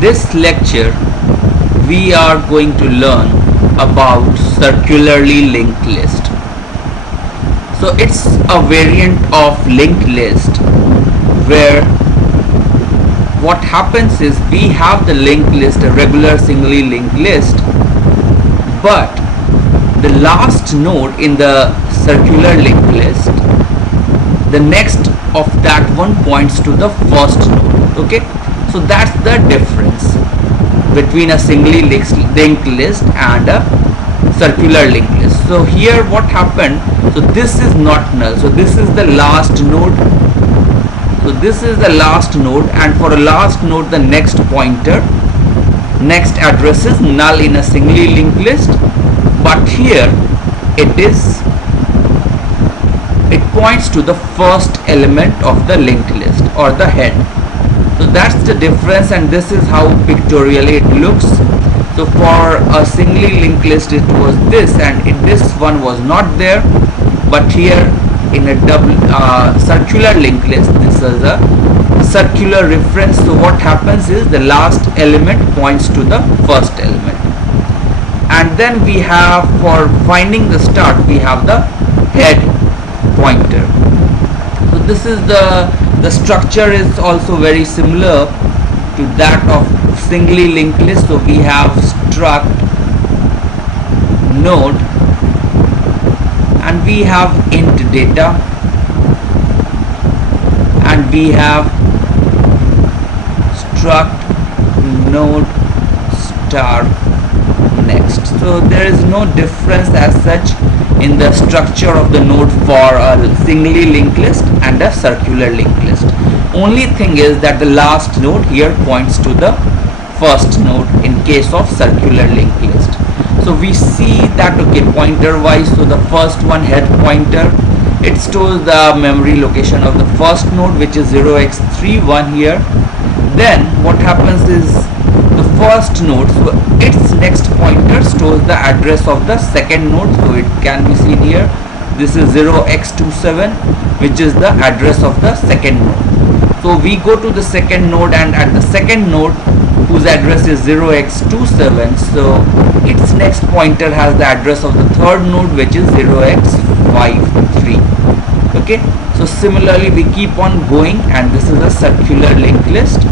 this lecture we are going to learn about circularly linked list. So it's a variant of linked list where what happens is we have the linked list, a regular singly linked list, but the last node in the circular linked list, the next of that one points to the first node. Okay, so that's the difference between a singly linked list and a circular linked list. So here what happened, so this is not null, so this is the last node. So this is the last node, and for a last node the next pointer, next address is null in a singly linked list, but here it points to the first element of the linked list or the head. So that's the difference, and this is how pictorially it looks. So for a singly linked list it was this, and this one was not there, but here in a circular linked list this is a circular reference. So what happens is the last element points to the first element, and then we have, for finding the start, we have the head pointer. So this is the structure is also very similar to that of singly linked list. So we have struct node, and we have int data, and we have struct node star next. So there is no difference as such in the structure of the node for a singly linked list and a circular linked list. Only thing is that the last node here points to the first node in case of circular linked list. So we see that, okay, pointer wise, so the first one, head pointer, it stores the memory location of the first node, which is 0x31 here. Then what happens is the first node, so its next pointer stores the address of the second node. So it can be seen here, this is 0x27, which is the address of the second node. So we go to the second node, and at the second node, whose address is 0x27, so its next pointer has the address of the third node, which is 0x53. Okay, so similarly we keep on going, and this is a circular linked list.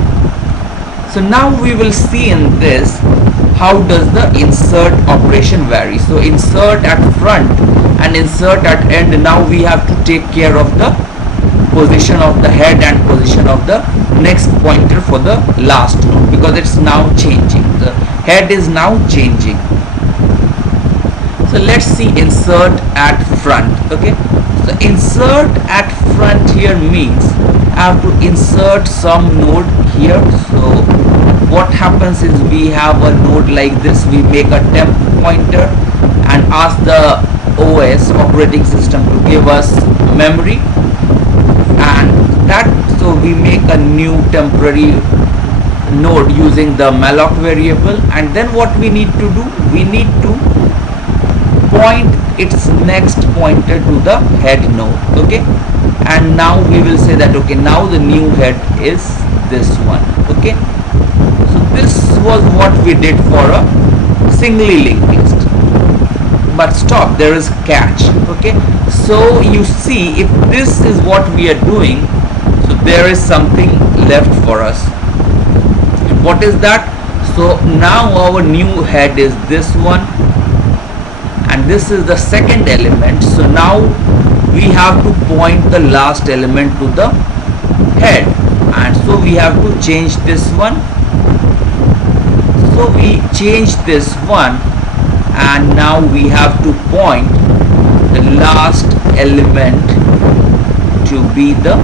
So now we will see in this how does the insert operation vary. So insert at front and insert at end, now we have to take care of the position of the head and position of the next pointer for the last node, because it's now changing, the head is now changing. So let's see insert at front. Okay, so insert at front here means I have to insert some node here. So what happens is we have a node like this, we make a temp pointer and ask the OS, operating system, to give us memory, and that, so we make a new temporary node using the malloc variable, and then what we need to do, we need to point its next pointer to the head node. Okay, and now we will say that, okay, now the new head is this one. Okay, so this was what we did for a singly linked list, but stop, there is catch. Okay, so you see, if this is what we are doing, so there is something left for us. What is that? So now our new head is this one, and this is the second element. So now we have to point the last element to the head, and so we have to change this one. So we change this one, and now we have to point the last element to be the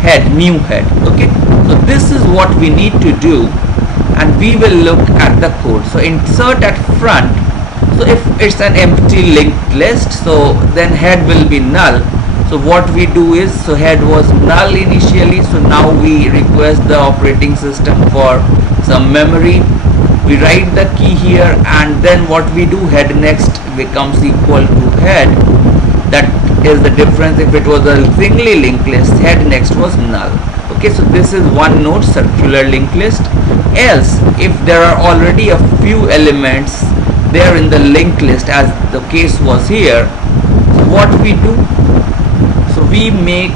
head, new head. Okay, so this is what we need to do, and we will look at the code. So insert at front, so if it's an empty linked list, so then head will be null. So what we do is, so head was null initially, so now we request the operating system for some memory, we write the key here, and then what we do, head next becomes equal to head. That is the difference. If it was a singly linked list, head next was null. Okay, so this is one node circular linked list. else if there are already a few elements there in the linked list, as the case was here, so what we do, so we make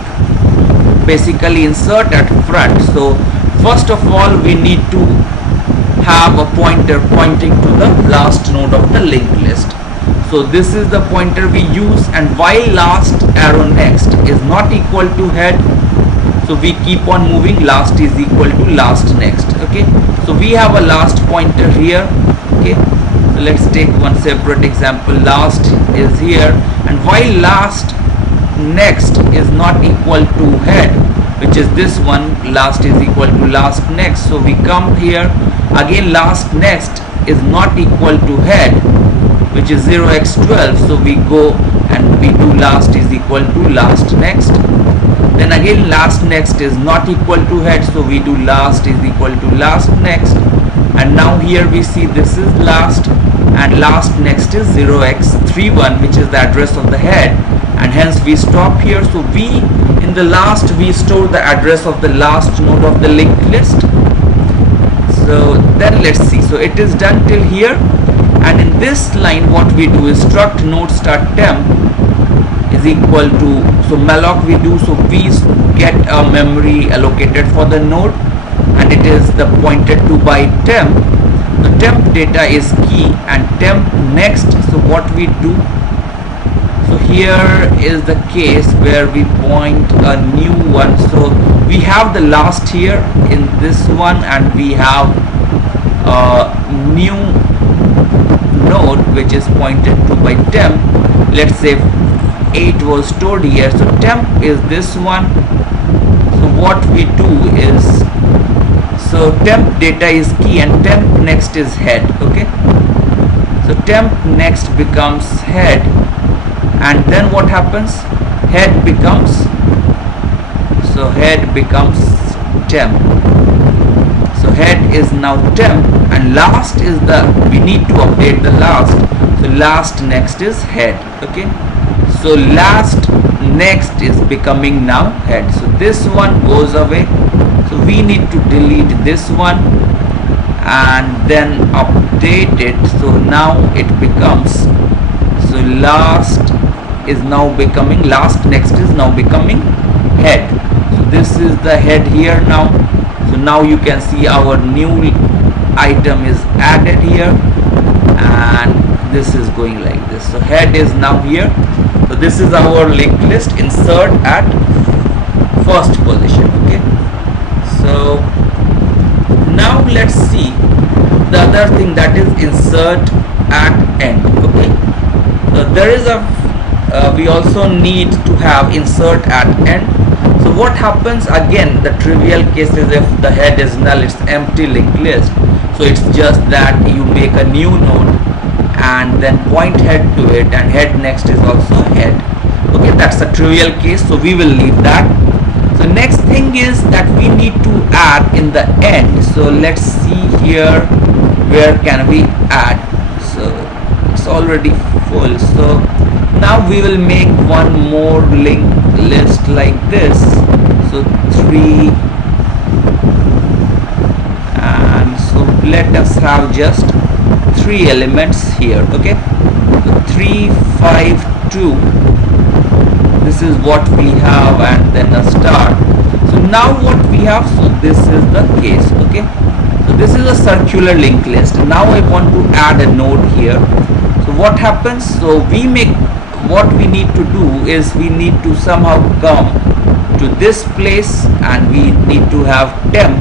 basically insert at front. So first of all we need to have a pointer pointing to the last node of the linked list. So this is the pointer we use, and while last arrow next is not equal to head, so we keep on moving, last is equal to last next. Okay, so we have a last pointer here. Okay, so let's take one separate example. Last is here, and while last next is not equal to head, which is this one, last is equal to last next, so we come here again, last next is not equal to head, which is 0x12, so we go and we do last is equal to last next. Then again last next is not equal to head, so we do last is equal to last next. And now here we see this is last, and last next is 0x31, which is the address of the head, and hence we stop here. So we, in the last, we store the address of the last node of the linked list. So then let's see, so it is done till here, and in this line what we do is struct node start temp is equal to, so malloc we do, so we get a memory allocated for the node, and it is the pointed to by temp. The temp data is key and temp next, so what we do, so here is the case where we point a new one. So we have the last here in this one, and we have a new node which is pointed to by temp. Let's say 8 was stored here, so temp is this one. So what we do is, so temp data is key and temp next is head. Okay, so temp next becomes head, and then what happens, head becomes, so head becomes temp, so head is now temp, and last is the, we need to update the last, so last next is head. Okay, so last next is becoming now head, so this one goes away, so we need to delete this one and then update it. So now it becomes, so last is now becoming, last next is now becoming head. So this is the head here now. So now you can see our new item is added here, and this is going like this. So head is now here. So this is our linked list, insert at first position. Okay, so now let's see the other thing, that is insert at end. Okay, so there is a we also need to have insert at end. So what happens, again the trivial case is if the head is null, it's empty linked list, so it's just that you make a new node and then point head to it, and head next is also head. Okay, that's a trivial case, so we will leave that. So next thing is that we need to add in the end. So let's see here, where can we add, so it's already full, so now we will make one more linked list like this, so 3, and so let us have just 3 elements here. Okay, so 3, 5, 2, this is what we have, and then a star. So now what we have, so this is the case. Okay, so this is a circular linked list. Now I want to add a node here. So what happens, so we make, what we need to do is we need to somehow come to this place, and we need to have temp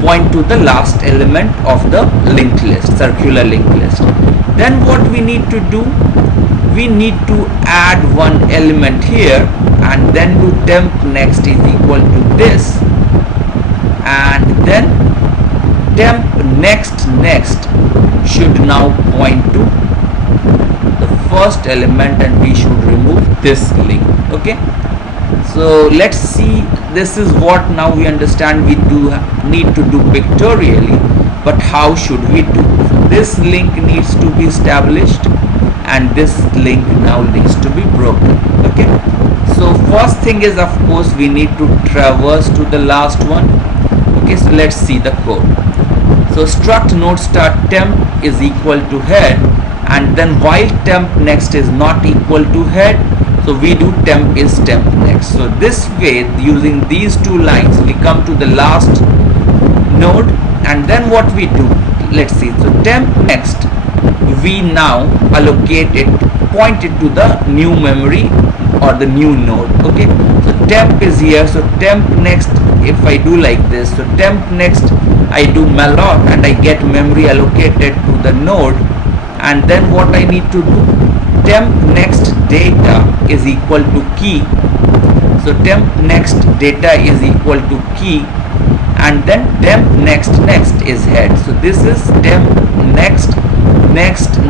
point to the last element of the linked list, circular linked list. Then what we need to do, we need to add one element here, and then do temp next is equal to this, and then temp next should now point to the first element, and we should remove this link. Okay, so let's see, this is what now we understand we do need to do pictorially, but how should we do? So this link needs to be established, and this link now needs to be broken. Okay, so first thing is, of course, we need to traverse to the last one. Okay, so let's see the code. So struct node star temp is equal to head, and then while temp next is not equal to head, so we do temp is temp next. So this way, using these two lines, we come to the last node, and then what we do, let's see. So temp next, we now allocate it, point it to the new memory or the new node. Okay, so temp is here, so temp next, if I do like this, so temp next I do malloc and I get memory allocated to the node, and then what I need to do, temp next data is equal to key. So temp next data is equal to key, and then temp next is head. So this is temp next.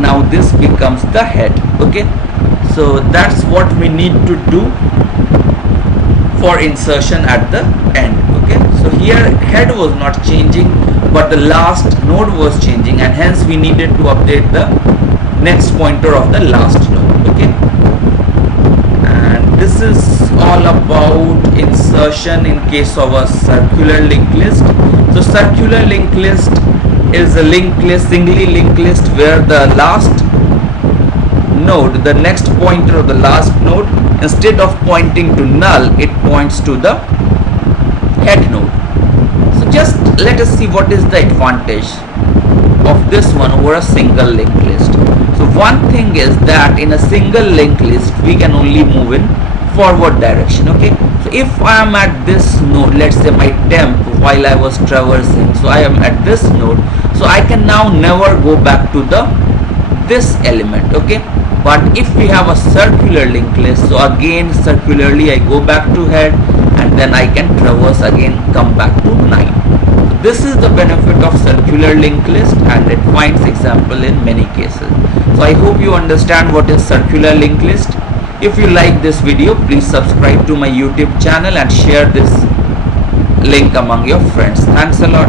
Now this becomes the head. Okay, so that's what we need to do for insertion at the end. Okay, so here head was not changing, but the last node was changing, and hence we needed to update the next pointer of the last node. Okay, and this is all about insertion in case of a circular linked list. So circular linked list is a linked list, singly linked list, where the last node, the next pointer of the last node, instead of pointing to null, it points to the head node. So just let us see what is the advantage of this one over a single linked list. So one thing is that in a single linked list we can only move in forward direction. Okay, so if I am at this node, let's say my temp, while I was traversing, so I am at this node, so I can now never go back to this element. Okay, but if we have a circular linked list, so again circularly I go back to head, and then I can traverse again, come back to 9. So this is the benefit of circular linked list, and it finds example in many cases. So I hope you understand what is circular linked list. If you like this video, please subscribe to my YouTube channel and share this link among your friends. Thanks a lot.